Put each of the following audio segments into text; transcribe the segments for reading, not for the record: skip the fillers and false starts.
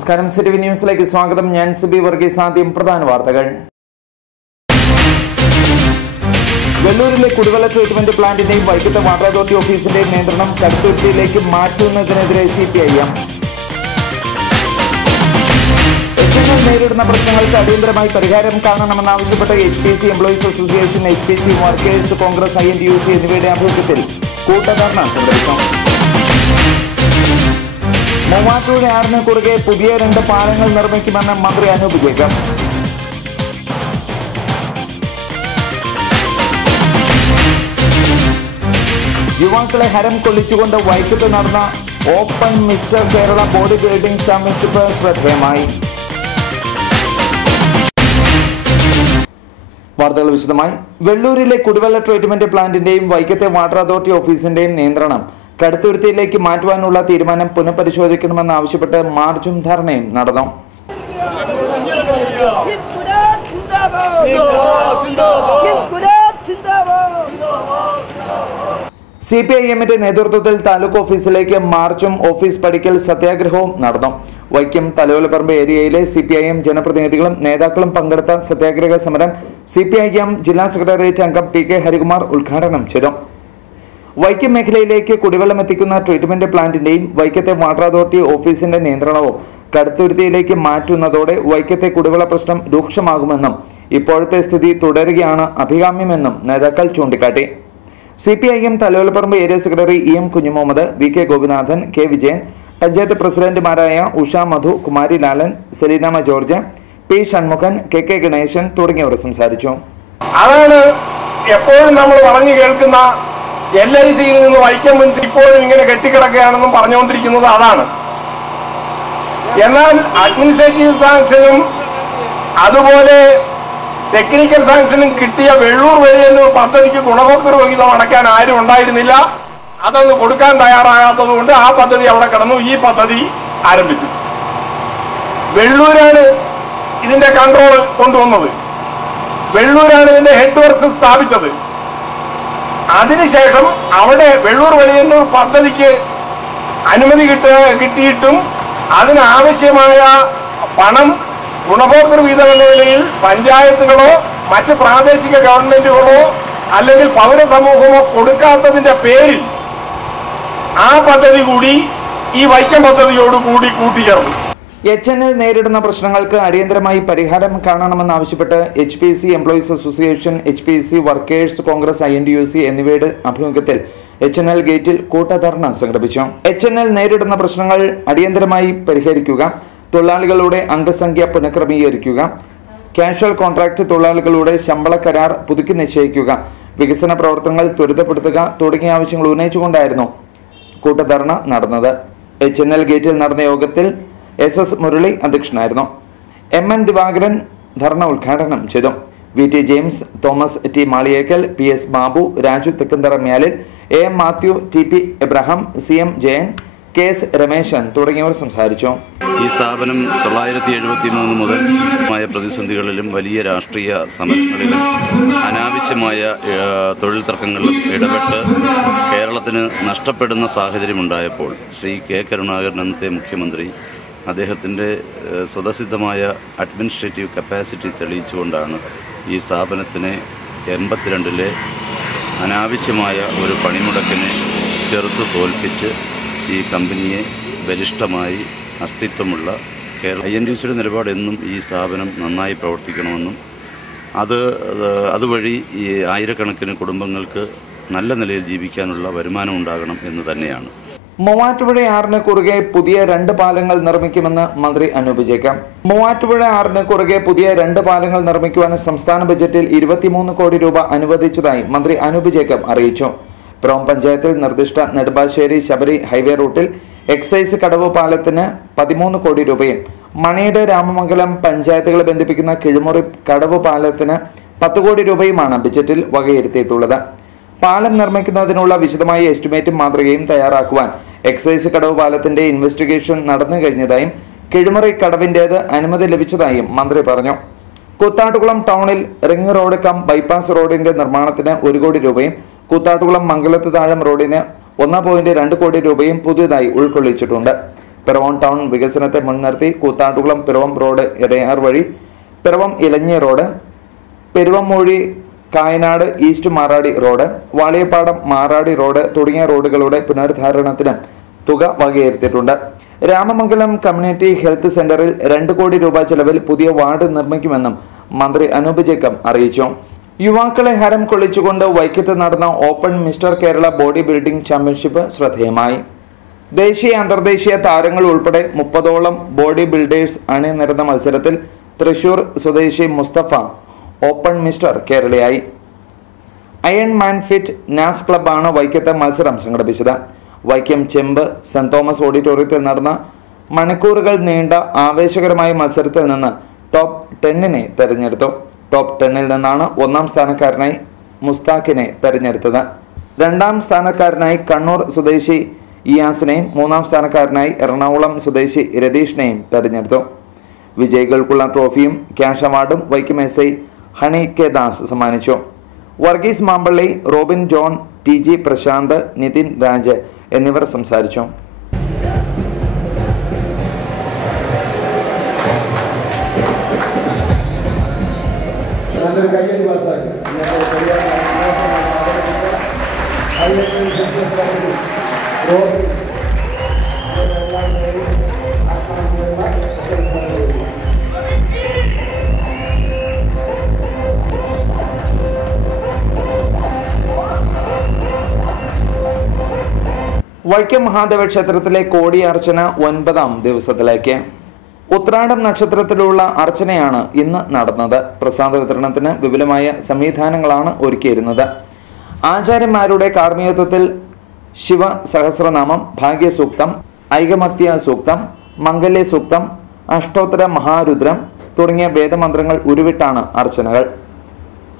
നമസ്കാരം, സിറ്റി ന്യൂസിലേക്ക് സ്വാഗതം. ഞാൻ സിബി വർഗീസ്. ആദ്യം പ്രധാന വാർത്തകൾ. വെള്ളൂരിലെ കുടിവെള്ള ട്രീറ്റ്മെന്റ് പ്ലാന്റിന്റെയും വൈക്കത്തെ വാട്ടർ അതോറിറ്റി ഓഫീസിന്റെയും നിയന്ത്രണം കടുത്തുരുത്തിയിലേക്ക് മാറ്റുന്നതിനെതിരെ CPIM. HNL നേരിടുന്ന പ്രശ്നങ്ങൾക്ക് അടിയന്തരമായി പരിഹാരം കാണണമെന്നാവശ്യപ്പെട്ട് HPC employees association, HPC workers Congress, INTUC എന്നിവയുടെ ആഭിമുഖ്യത്തിൽ കൂട്ടധർണ സംഘടിപ്പിച്ചു. മൂവാറ്റുപുഴ ആറിന് കുറുകെ പുതിയ 2 പാലങ്ങൾ നിർമ്മിക്കുമെന്ന് മന്ത്രി അനൂപ് ജേക്കബ്. യുവാക്കളെ ഹരം കൊള്ളിച്ചുകൊണ്ട് വൈക്കത്ത് നടന്ന open mister Kerala body building championship ശ്രദ്ധേയമായി. വാർത്തകൾ വിശദമായി. വെള്ളൂരിലെ കുടിവെള്ള ട്രീറ്റ്മെന്റ് പ്ലാന്റിന്റെയും വൈക്കത്തെ വാട്ടർ അതോറിറ്റി ഓഫീസിന്റെയും നിയന്ത്രണം കടുത്തുരുത്തിയിലേക്ക് മാറ്റുവാനുള്ള തീരുമാനം പുനഃപരിശോധിക്കണമെന്നാവശ്യപ്പെട്ട് മാർച്ചും ധർണയും നടന്നു. CPIMന്റെ നേതൃത്വത്തിൽ താലൂക്ക് ഓഫീസിലേക്ക് മാർച്ചും ഓഫീസ് പടിക്കൽ സത്യാഗ്രഹവും നടന്നു. വൈക്കം തലയോലപ്പറമ്പ് ഏരിയയിലെ CPIM ജനപ്രതിനിധികളും നേതാക്കളും പങ്കെടുത്ത സത്യാഗ്രഹ സമരം CPIM ജില്ലാ സെക്രട്ടേറിയറ്റ് അംഗം PK ഹരികുമാർ ഉദ്ഘാടനം ചെയ്തു. വൈക്കം മേഖലയിലേക്ക് കുടിവെള്ളം എത്തിക്കുന്ന ട്രീറ്റ്മെന്റ് പ്ലാന്റിന്റെയും വൈക്കത്തെ വാട്ടർ അതോറിറ്റി ഓഫീസിന്റെ നിയന്ത്രണവും കടുത്തുരുത്തിയിലേക്ക് മാറ്റുന്നതോടെ വൈക്കത്തെ കുടിവെള്ള പ്രശ്നം രൂക്ഷമാകുമെന്നും ഇപ്പോഴത്തെ സ്ഥിതി തുടരുകയാണ് അഭികാമ്യമെന്നും നേതാക്കൾ ചൂണ്ടിക്കാട്ടി. CPIM Thalayolaparambu area secretary EM Kunjumuhammad, VK Gopinathan, K Vijayan, panchayat പ്രസിഡന്റുമാരായ Usha Madhu, Kumari Lalan, Selinama George, P Shanmukhan, KK Ganesan തുടങ്ങിയവർ സംസാരിച്ചു. അതാണ് എപ്പോഴും നമ്മൾ പറഞ്ഞു കേൾക്കുന്ന LICയിൽ നിന്ന് വൈക്കം മുൻസിൽ ഇപ്പോഴും ഇങ്ങനെ കെട്ടിക്കിടക്കുകയാണെന്നും പറഞ്ഞുകൊണ്ടിരിക്കുന്നത് അതാണ്. എന്നാൽ അഡ്മിനിസ്ട്രേറ്റീവ് സാങ്ഷനും അതുപോലെ ടെക്നിക്കൽ സാങ്ഷനും കിട്ടിയ വെള്ളൂർ വെളിയന്നൂർ പദ്ധതിക്ക് ഗുണഭോക്തൃ വിഹിതം അടയ്ക്കാൻ ആരും ഉണ്ടായിരുന്നില്ല. അതൊന്ന് കൊടുക്കാൻ തയ്യാറാകാത്തത് കൊണ്ട് ആ പദ്ധതി അവിടെ കിടന്നു. ഈ പദ്ധതി ആരംഭിച്ചു. വെള്ളൂരാണ് ഇതിന്റെ കൺട്രോൾ കൊണ്ടുവന്നത്. വെള്ളൂരാണ് ഇതിന്റെ ഹെഡ് വർക്ക്സ് സ്ഥാപിച്ചത്. അതിനുശേഷം അവിടെ വെള്ളൂർ വെളിയന്നൂർ പദ്ധതിക്ക് അനുമതി കിട്ടിയിട്ടും അതിനാവശ്യമായ പണം ഗുണഭോക്തൃ വിഹിതം എന്ന നിലയിൽ പഞ്ചായത്തുകളോ മറ്റ് പ്രാദേശിക ഗവൺമെന്റുകളോ അല്ലെങ്കിൽ പൗരസമൂഹമോ കൊടുക്കാത്തതിന്റെ പേരിൽ ആ പദ്ധതി കൂടി ഈ വൈക്കം പദ്ധതിയോടുകൂടി കൂട്ടിച്ചേർന്നു. HNL നേരിടുന്ന പ്രശ്നങ്ങൾക്ക് അടിയന്തരമായി പരിഹാരം കാണണമെന്നാവശ്യപ്പെട്ട് HPC employees association, HPC workers Congress, INTUC എന്നിവയുടെ ആഭിമുഖ്യത്തിൽ HNL ഗേറ്റിൽ കൂട്ടധർണ സംഘടിപ്പിച്ചു. HNL നേരിടുന്ന പ്രശ്നങ്ങൾ അടിയന്തരമായി പരിഹരിക്കുക, തൊഴിലാളികളുടെ അംഗസംഖ്യ പുനഃക്രമീകരിക്കുക, കാഷ്വൽ കോൺട്രാക്ട് തൊഴിലാളികളുടെ ശമ്പള കരാർ പുതുക്കി നിശ്ചയിക്കുക, വികസന പ്രവർത്തനങ്ങൾ ത്വരിതപ്പെടുത്തുക തുടങ്ങിയ ആവശ്യങ്ങൾ ഉന്നയിച്ചുകൊണ്ടായിരുന്നു കൂട്ടധർണ നടന്നത്. HNL ഗേറ്റിൽ നടന്ന യോഗത്തിൽ SS മുരളി അധ്യക്ഷനായിരുന്നു. MN ദിവാകരൻ ധർണ ഉദ്ഘാടനം ചെയ്തു. VT James, Thomas T Maliyekkal, PS Babu, Raju Thekkanthara Myalil, AM Mathew, TP Abraham, CM Jayan, KS Rameshan തുടങ്ങിയവർ സംസാരിച്ചു. ഈ സ്ഥാപനം 1973 മുതൽ പ്രതിസന്ധികളിലും വലിയ രാഷ്ട്രീയ സമരങ്ങളിലും അനാവശ്യമായ തൊഴിൽ തർക്കങ്ങളിലും ഇടപെട്ട് കേരളത്തിന് നഷ്ടപ്പെടുന്ന സാഹചര്യമുണ്ടായപ്പോൾ ശ്രീ K കരുണാകരൻ അന്നത്തെ മുഖ്യമന്ത്രി അദ്ദേഹത്തിൻ്റെ സ്വതസിദ്ധമായ അഡ്മിനിസ്ട്രേറ്റീവ് കപ്പാസിറ്റി തെളിയിച്ചുകൊണ്ടാണ് ഈ സ്ഥാപനത്തിനെ 82-ലെ അനാവശ്യമായ ഒരു പണിമുടക്കിനെ ചെറുത്തു തോൽപ്പിച്ച് ഈ കമ്പനിയെ ബലിഷ്ഠമായി അസ്തിത്വമുള്ള കേരള INTUCയുടെ നിലപാട് എന്നും ഈ സ്ഥാപനം നന്നായി പ്രവർത്തിക്കണമെന്നും അതുവഴി ഈ ആയിരക്കണക്കിന് കുടുംബങ്ങൾക്ക് നല്ല നിലയിൽ ജീവിക്കാനുള്ള വരുമാനം ഉണ്ടാകണം എന്ന് തന്നെയാണ്. മൂവാറ്റുപുഴ ആറിന് കുറുകെ പുതിയ 2 പാലങ്ങൾ നിർമ്മിക്കുമെന്ന് മന്ത്രി അനൂപ് ജേക്കബ്. മൂവാറ്റുപുഴ ആറിന് കുറുകെ പുതിയ 2 പാലങ്ങൾ നിർമ്മിക്കുവാൻ സംസ്ഥാന ബജറ്റിൽ 23 കോടി രൂപ അനുവദിച്ചതായി മന്ത്രി അനൂപ് ജേക്കബ് അറിയിച്ചു. പ്രോം പഞ്ചായത്തിൽ നിർദ്ദിഷ്ട നെടുമ്പാശ്ശേരി ശബരി ഹൈവേ റൂട്ടിൽ എക്സൈസ് കടവ് പാലത്തിന് 13 കോടി രൂപയും മണിയുടെ രാമമംഗലം പഞ്ചായത്തുകളെ ബന്ധിപ്പിക്കുന്ന കിഴുമുറി കടവ് പാലത്തിന് 10 കോടി രൂപയുമാണ് ബജറ്റിൽ വകയിരുത്തിയിട്ടുള്ളത്. പാലം നിർമ്മിക്കുന്നതിനുള്ള വിശദമായ എസ്റ്റിമേറ്റും മാതൃകയും തയ്യാറാക്കുവാൻ എക്സൈസ് കടവ് പാലത്തിന്റെ ഇൻവെസ്റ്റിഗേഷൻ നടന്നു കഴിഞ്ഞതായും കിഴുമുറി കടവിന്റേത് അനുമതി ലഭിച്ചതായും മന്ത്രി പറഞ്ഞു. കൂത്താട്ടുകുളം ടൗണിൽ റിംഗ് റോഡ് കം ബൈപ്പാസ് റോഡിന്റെ നിർമ്മാണത്തിന് 1 കോടി രൂപയും കൂത്താട്ടുകുളം മംഗലത്ത് താഴം റോഡിന് 1.2 കോടി രൂപയും പുതുതായി ഉൾക്കൊള്ളിച്ചിട്ടുണ്ട്. പിറവം ടൗൺ വികസനത്തെ മുൻനിർത്തി കൂത്താട്ടുകുളം പിറവം റോഡ് ഇടയാർ വഴി, Piravom Elanji road, Peruvamoozhy Kayanad east Maradi road, Valiyapadam Maradi road തുടങ്ങിയ റോഡുകളുടെ പുനരുദ്ധാരണത്തിന് തുക വകയിരുത്തിയിട്ടുണ്ട്. രാമമംഗലം കമ്മ്യൂണിറ്റി ഹെൽത്ത് സെന്ററിൽ 2 കോടി രൂപ ചെലവിൽ പുതിയ വാർഡ് നിർമ്മിക്കുമെന്നും മന്ത്രി അനൂപ് ജേക്കബ് അറിയിച്ചു. യുവാക്കളെ ഹരം കൊള്ളിച്ചുകൊണ്ട് വൈക്കത്ത് നടന്ന open mister Kerala body building championship ശ്രദ്ധേയമായി. ദേശീയ അന്തർദേശീയ താരങ്ങൾ ഉൾപ്പെടെ 30ഓളം ബോഡി ബിൽഡേഴ്സ് അണിനിരന്ന മത്സരത്തിൽ തൃശൂർ സ്വദേശി മുസ്തഫ ഓപ്പൺ മിസ്റ്റർ കേരളയായി. അയൺ മാൻ ഫിറ്റ് നാസ് ക്ലബ്ബാണ് വൈക്കത്ത് മത്സരം സംഘടിപ്പിച്ചത്. വൈക്കം ചെമ്പ് സെന്റ് തോമസ് ഓഡിറ്റോറിയത്തിൽ നടന്ന മണിക്കൂറുകൾ നീണ്ട ആവേശകരമായ മത്സരത്തിൽ നിന്ന് ടോപ്പ് 10നെ തെരഞ്ഞെടുത്തു. ടോപ്പ് 10ൽ നിന്നാണ് 1ാം സ്ഥാനക്കാരനായി മുസ്താഖിനെ തെരഞ്ഞെടുത്തത്. 2ാം സ്ഥാനക്കാരനായി കണ്ണൂർ സ്വദേശി ഇയാസിനെയും 3ാം സ്ഥാനക്കാരനായി എറണാകുളം സ്വദേശി രതീഷിനെയും തെരഞ്ഞെടുത്തു. വിജയികൾക്കുള്ള ട്രോഫിയും ക്യാഷ് അവാർഡും Vaikom S I Honey K Das സമ്മാനിച്ചു. Varghese Mampally, Robin John, TG Prasanth, Nithin Raj എന്നിവർ സംസാരിച്ചു. വൈക്കം മഹാദേവ ക്ഷേത്രത്തിലെ കോടി അർച്ചന 9ാം ദിവസത്തിലേക്ക്. ഉത്രാടം നക്ഷത്രത്തിലുള്ള അർച്ചനയാണ് ഇന്ന് നടന്നത്. പ്രസാദ വിതരണത്തിന് വിപുലമായ സംവിധാനങ്ങളാണ് ഒരുക്കിയിരുന്നത്. ആചാര്യന്മാരുടെ കാർമ്മികത്വത്തിൽ ശിവ സഹസ്രനാമം, ഭാഗ്യസൂക്തം, ഐകമത്യ സൂക്തം, മംഗല്യ സൂക്തം, അഷ്ടോത്തര മഹാരുദ്രം തുടങ്ങിയ വേദമന്ത്രങ്ങൾ ഉരുവിട്ടാണ് അർച്ചനകൾ.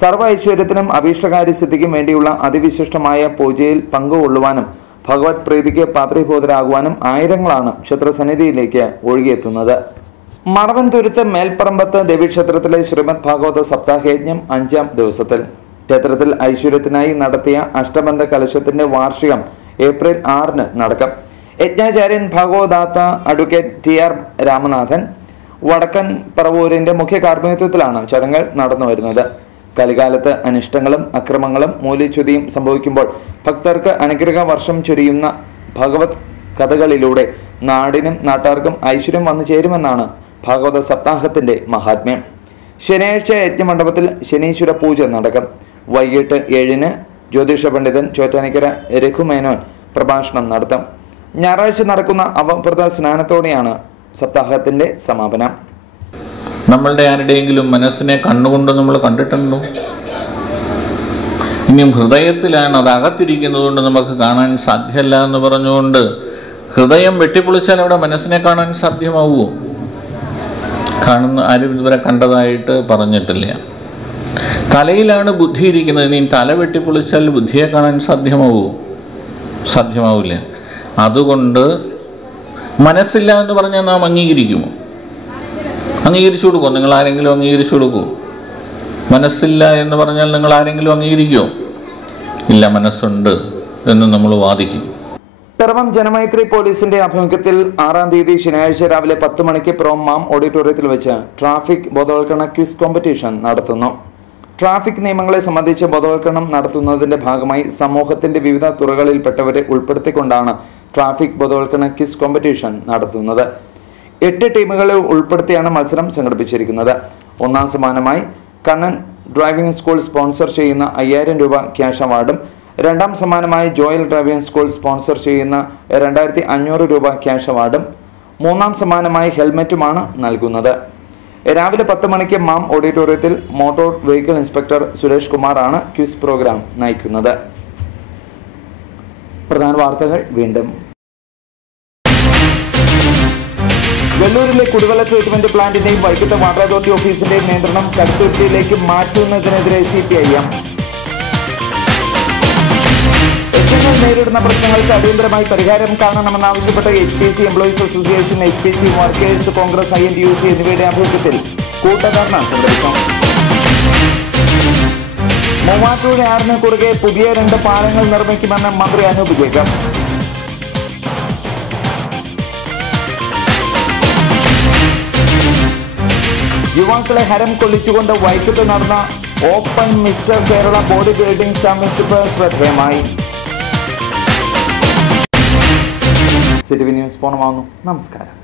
സർവ്വ ഐശ്വര്യത്തിനും അഭീഷ്ടകാര്യസിദ്ധിക്കും വേണ്ടിയുള്ള അതിവിശിഷ്ടമായ പൂജയിൽ പങ്കുകൊള്ളുവാനും ഭഗവത് പ്രീതിക്ക് പാത്രീഭൂതരാകുവാനും ആയിരങ്ങളാണ് ക്ഷേത്രസന്നിധിയിലേക്ക് ഒഴുകിയെത്തുന്നത്. മറവൻതുരുത്ത് മേൽപ്പറമ്പത്ത് ദേവീക്ഷേത്രത്തിലെ ശ്രീമദ് ഭാഗവത സപ്താഹയജ്ഞം 5ാം ദിവസത്തിൽ. ക്ഷേത്രത്തിൽ ഐശ്വര്യത്തിനായി നടത്തിയ അഷ്ടബന്ധ കലശത്തിന്റെ വാർഷികം ഏപ്രിൽ 6-ന് നടക്കും. യജ്ഞാചാര്യൻ ഭാഗവതാത്ത അഡ്വക്കേറ്റ് TR രാമനാഥൻ വടക്കൻ പറവൂരിന്റെ മുഖ്യ കാർമ്മികത്വത്തിലാണ് ചടങ്ങുകൾ നടന്നു വരുന്നത്. കലികാലത്ത് അനിഷ്ടങ്ങളും അക്രമങ്ങളും മൂല്യച്യുതിയും സംഭവിക്കുമ്പോൾ ഭക്തർക്ക് അനുഗ്രഹ വർഷം ചൊരിയുന്ന ഭഗവത് കഥകളിലൂടെ നാടിനും നാട്ടാർക്കും ഐശ്വര്യം വന്നു ചേരുമെന്നാണ് ഭാഗവത സപ്താഹത്തിന്റെ മഹാത്മ്യം. ശനിയാഴ്ച യജ്ഞമണ്ഡപത്തിൽ ശനീശ്വര പൂജ നടക്കും. വൈകിട്ട് 7-ന് ജ്യോതിഷ പണ്ഡിതൻ ചോറ്റാനിക്കര രഘുമേനോൻ പ്രഭാഷണം നടത്തും. ഞായറാഴ്ച നടക്കുന്ന അവഭൃത സ്നാനത്തോടെയാണ് സപ്താഹത്തിന്റെ സമാപനം. നമ്മളുടെ ആരുടെയെങ്കിലും മനസ്സിനെ കണ്ണുകൊണ്ട് നമ്മൾ കണ്ടിട്ടുണ്ടോ? ഇനിയും ഹൃദയത്തിലാണ്, അത് അകത്തിരിക്കുന്നത് കൊണ്ട് നമുക്ക് കാണാൻ സാധ്യമല്ല എന്ന് പറഞ്ഞുകൊണ്ട് ഹൃദയം വെട്ടിപ്പൊളിച്ചാൽ അവിടെ മനസ്സിനെ കാണാൻ സാധ്യമാവുമോ? കാണുന്ന ആരും ഇതുവരെ കണ്ടതായിട്ട് പറഞ്ഞിട്ടില്ല. തലയിലാണ് ബുദ്ധി ഇരിക്കുന്നത്. ഇനി തല വെട്ടിപ്പൊളിച്ചാൽ ബുദ്ധിയെ കാണാൻ സാധ്യമാവുമോ? സാധ്യമാവില്ല. അതുകൊണ്ട് മനസ്സില്ല എന്ന് പറഞ്ഞാൽ നാം അംഗീകരിക്കുമോ? അംഗീകരിച്ചു കൊടുക്കുമോ? നിങ്ങൾ ആരെങ്കിലും അംഗീകരിച്ചു കൊടുക്കുമോ? മനസ്സില്ല എന്ന് പറഞ്ഞാൽ നിങ്ങൾ ആരെങ്കിലും അംഗീകരിക്കുമോ? ഇല്ല, മനസ്സുണ്ട് എന്ന് നമ്മൾ വാദിക്കും. പിറവം ജനമൈത്രി പോലീസിന്റെ ആഭിമുഖ്യത്തിൽ 6-ാം തീയതി ശനിയാഴ്ച രാവിലെ 10 മണിക്ക് പിറവം മാം ഓഡിറ്റോറിയത്തിൽ വെച്ച് ട്രാഫിക് ബോധവൽക്കരണ ക്വിസ് കോമ്പറ്റീഷൻ നടത്തുന്നു. ട്രാഫിക് നിയമങ്ങളെ സംബന്ധിച്ച് ബോധവൽക്കരണം നടത്തുന്നതിന്റെ ഭാഗമായി സമൂഹത്തിന്റെ വിവിധ തുറകളിൽപ്പെട്ടവരെ ഉൾപ്പെടുത്തിക്കൊണ്ടാണ് ട്രാഫിക് ബോധവൽക്കരണ ക്വിസ് കോമ്പറ്റീഷൻ നടത്തുന്നത്. 8 ടീമുകളെ ഉൾപ്പെടുത്തിയാണ് മത്സരം സംഘടിപ്പിച്ചിരിക്കുന്നത്. 1ാം സമ്മാനമായി കണ്ണൻ ഡ്രൈവിംഗ് സ്കൂൾ സ്പോൺസർ ചെയ്യുന്ന 5000 രൂപ ക്യാഷ് അവാർഡും 2ാം സമ്മാനമായി ജോയൽ ഡ്രൈവിംഗ് സ്കൂൾ സ്പോൺസർ ചെയ്യുന്ന 2500 രൂപ ക്യാഷ് അവാർഡും 3ാം സമ്മാനമായി ഹെൽമറ്റുമാണ് നൽകുന്നത്. രാവിലെ 10 മണിക്ക് മാം ഓഡിറ്റോറിയത്തിൽ മോട്ടോർ വെഹിക്കിൾ ഇൻസ്പെക്ടർ സുരേഷ് കുമാറാണ് ക്വിസ് പ്രോഗ്രാം നയിക്കുന്നത്. പ്രധാന വാർത്തകൾ വീണ്ടും. വെള്ളൂരിലെ കുടിവെള്ള ട്രീറ്റ്മെന്റ് പ്ലാന്റിന്റെയും വൈക്കത്തെ വാട്ടർ അതോറിറ്റി ഓഫീസിന്റെയും നിയന്ത്രണം കടുത്തുരുത്തിയിലേക്ക് മാറ്റുന്നതിനെതിരെ CPIM. നേരിടുന്ന പ്രശ്നങ്ങൾക്ക് അടിയന്തരമായി പരിഹാരം കാണണമെന്നാവശ്യപ്പെട്ട് HPC employees association, HPC workers Congress, INTUC എന്നിവയുടെ ആഭിമുഖ്യത്തിൽ കൂട്ടധർണ സംഘടിപ്പിച്ചു. മൂവാറ്റുപുഴ ആറിന് കുറുകെ പുതിയ 2 പാലങ്ങൾ നിർമ്മിക്കുമെന്ന് മന്ത്രി അനൂപ് ജേക്കബ്. യുവാക്കളെ ഹരം കൊള്ളിച്ചുകൊണ്ട് വൈക്കത്ത് നടന്ന open mister Kerala body building championship ശ്രദ്ധേയമായി. സിറ്റി ന്യൂസ് പൂർണ്ണമാകുന്നു. നമസ്കാരം.